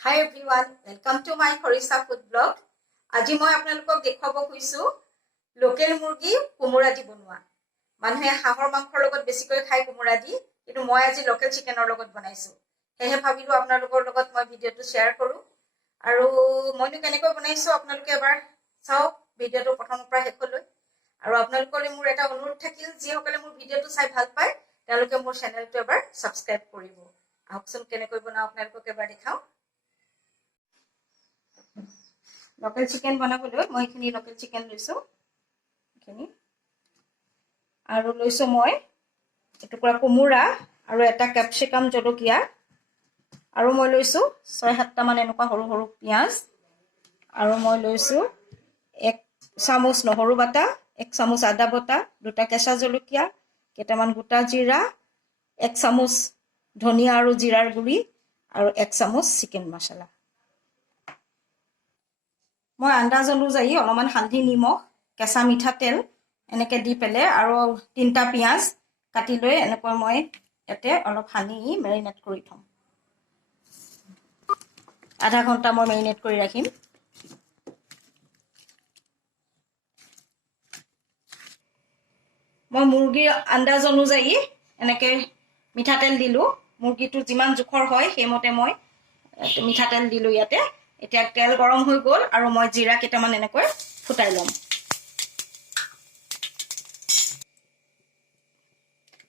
Hi everyone, welcome to my Khorisa food blog. আজি মই আপোনালোকক দেখাব খুজিছো লোকেল মুৰ্গী কোমোৰা দি বনোৱা। মানুহে হাঁহৰ মাংসৰ লগত বেছিকৈ খাই কোমোৰা দি, কিন্তু মই আজি লোকেল চিকেনৰ লগত বনাইছো। হেহে ভাবিলো আপোনালোকৰ লগত মই ভিডিঅটো শেয়াৰ কৰো। আৰু মইনো কেনেকৈ বনাইছো আপোনালোকে এবাৰ চাওক ভিডিঅটো প্ৰথমৰ পৰা শেষলৈ। আৰু আপোনালোকলৈ মোৰ এটা অনুৰোধ থাকিল, যিসকলে মোৰ ভিডিঅটো চাই ভাল পায় তেওঁলোকে মোৰ চেনেলটো এবাৰ সাবস্ক্ৰাইব কৰিব। আহকচোন কেনেকৈ বনাও আপোনালোকক এবাৰ দেখাও। লোকেল চিকেন বনাবলৈ মই এখিনি লোকেল চিকেন লৈছো, এখিনি আৰু লৈছো মই এটুকুৰা কোমোৰা আৰু এটা ক্যাপসিকাম জলকীয়া, আৰু মই লৈছো 6-7টা মান এনেকুৱা সৰু সৰু পিয়াজ, আৰু মই লৈছো 1 চামুচ নহৰু বাটা, 1 চামুচ আদা বটা, 2টা কেঁচা জলকীয়া, কেইটামান গোটা জিৰা, 1 চামুচ ধনিয়া আৰু জিৰাৰ গুৰি, আৰু 1 চামুচ চিকেন মছলা। মই আন্দাজ অনুযায়ী অলপমান হালধি, নিমখ, কেঁচা মিঠাতেল এনেকে দি পেলে আৰু 3টা পিয়াজ কাটি লৈ এনেকৈ মই ইয়াতে অলপ সানি মেৰিনেট কৰি থম। আধা ঘণ্টা মই মেৰিনেট কৰি ৰাখিম। মই মুৰ্গীৰ আন্দাজ অনুযায়ী এনেকে মিঠাতেল দিলো। মুৰ্গীটো যিমান জোখৰ হয় সেইমতে মই মিঠাতেল দিলো ইয়াতে। এতিয়া তেল গৰম হৈ গ'ল আৰু মই জিৰা কেইটামান এনেকৈ ফুটাই লম।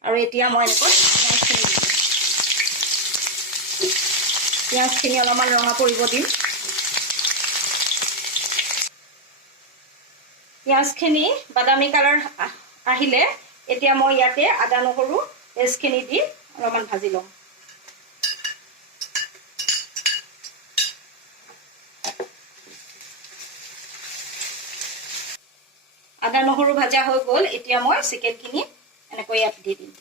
আৰু এতিয়া মই এনেকৈ পিঁয়াজখিনি অলপমান ৰঙা পৰিব দিম। পিঁয়াজখিনি বাদামী কালাৰ আহিলে এতিয়া মই ইয়াতে আদা নহৰু পেষ্টখিনি দি অলপমান ভাজি লম। আদা নহৰু ভাজা হৈ গ'ল, এতিয়া মই চিকেনখিনি এনেকৈ ইয়াত দি দিম।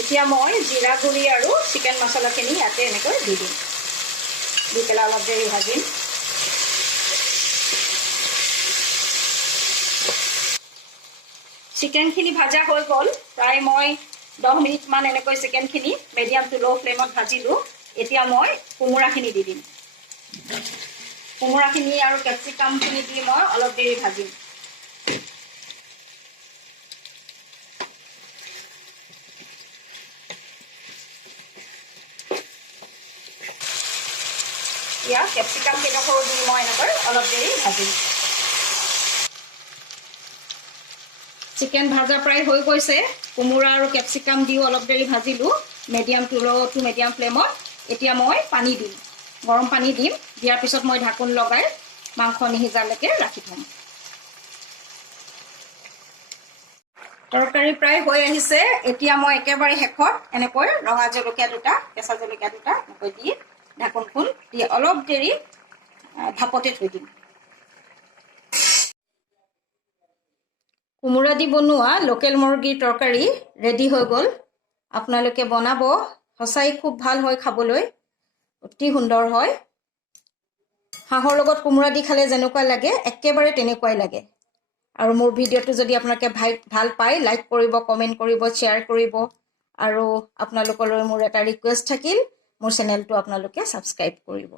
এতিয়া মই জিৰা গুৰি আৰু চিকেন মছলাখিনি ইয়াতে এনেকৈ দি দিম। দি পেলাই অলপ দেৰি ভাজিম। চিকেনখিনি ভাজা হৈ গ'ল, প্ৰায় মই 10 মিনিট মান এনেকৈ চিকেনখিনি মিডিয়াম টু লো ফ্লেমত ভাজিলো। এতিয়া মই কোমোৰাখিনি দি দিম। কোমোৰাখিনি আৰু ক্যাপসিকামখিনি দি মই অলপ দেৰি ভাজিম। या ক্যাপসিকাম কেইডোখৰ দি মই এনেকৈ অলপ দেৰি ভাজিম। চিকেন ভাজা প্ৰায় হৈ গৈছে। কোমোৰা আৰু ক্যাপসিকাম দিও অলপ দেৰি ভাজিলো medium to low to medium ফ্লেমত। এতিয়া মই পানী দিম, গৰম পানী দিম। দিয়াৰ পিছত মই ঢাকন লগাই মাংস নিহিজালৈকে ৰাখি থম। তৰকাৰী প্ৰায় হৈ আহিছে। এতিয়া মই একেবাৰে শেষত এনেকৈ ৰঙা জলকীয়া দুটা, কেঁচা জলকীয়া দুটা এনেকৈ দি ঢাকনখন দি অলপ দেৰি ভাপতে থৈ দিম। কোমোৰা দি বনোৱা লোকেল মুৰ্গীৰ তৰকাৰী ৰেডি হৈ গ'ল। আপোনালোকে বনাব, সঁচাই খুব ভাল হয় খাবলৈ, অতি সুন্দৰ হয়। হাঁহৰ লগত কোমোৰা দি খালে যেনেকুৱা লাগে একেবাৰে তেনেকুৱাই লাগে। আৰু মোৰ ভিডিঅ'টো যদি আপোনালোকে ভাল পায় লাইক কৰিব, কমেণ্ট কৰিব, শ্বেয়াৰ কৰিব। আৰু আপোনালোকলৈ মোৰ এটা ৰিকুৱেষ্ট থাকিল, মোৰ চেনেলটো আপোনালোকে সাবস্ক্ৰাইব কৰিব।